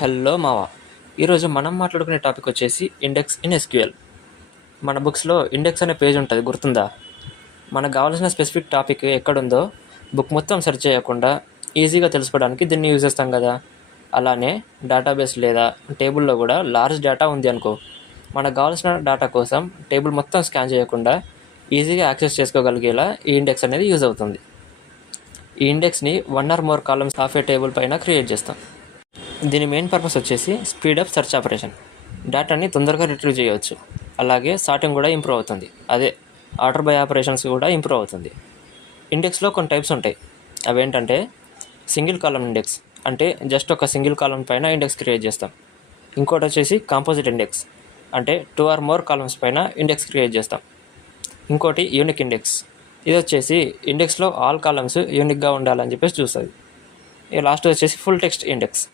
Hello మావా. ఈరోజు మనం మాట్లాడుకునే టాపిక్ వచ్చేసి ఇండెక్స్ ఇన్ ఎస్క్యూఎల్. మన బుక్స్లో ఇండెక్స్ అనే పేజ్ ఉంటుంది, గుర్తుందా? మనకు కావాల్సిన స్పెసిఫిక్ టాపిక్ ఎక్కడుందో బుక్ మొత్తం సెర్చ్ చేయకుండా ఈజీగా తెలుసుకోవడానికి దీన్ని యూజ్ చేస్తాం కదా. అలానే డేటాబేస్ లేదా టేబుల్లో కూడా లార్జ్ డేటా ఉంది అనుకో, మనకు కావాల్సిన డేటా కోసం టేబుల్ మొత్తం స్కాన్ చేయకుండా ఈజీగా యాక్సెస్ చేసుకోగలిగేలా ఈ ఇండెక్స్ అనేది యూజ్ అవుతుంది. ఈ ఇండెక్స్ని 1 or more columns of A table పైన క్రియేట్ చేస్తాం. దీని మెయిన్ పర్పస్ వచ్చేసి స్పీడప్ సెర్చ్ ఆపరేషన్. డేటాని తొందరగా రిట్రీవ్ చేయవచ్చు, అలాగే సార్టింగ్ కూడా ఇంప్రూవ్ అవుతుంది. అదే ఆర్డర్ బై ఆపరేషన్స్ కూడా ఇంప్రూవ్ అవుతుంది. ఇండెక్స్లో కొన్ని టైప్స్ ఉంటాయి. అవేంటంటే సింగిల్ కాలమ్ ఇండెక్స్, అంటే జస్ట్ ఒక సింగిల్ కాలమ్ పైన ఇండెక్స్ క్రియేట్ చేస్తాం. ఇంకోటి వచ్చేసి కాంపోజిట్ ఇండెక్స్, అంటే 2 or more కాలమ్స్ పైన ఇండెక్స్ క్రియేట్ చేస్తాం. ఇంకోటి యూనిక్ ఇండెక్స్, ఇది వచ్చేసి ఇండెక్స్లో ఆల్ కాలమ్స్ యూనిక్గా ఉండాలని చెప్పేసి చూస్తుంది. ఇక లాస్ట్ వచ్చేసి ఫుల్ టెక్స్ట్ ఇండెక్స్.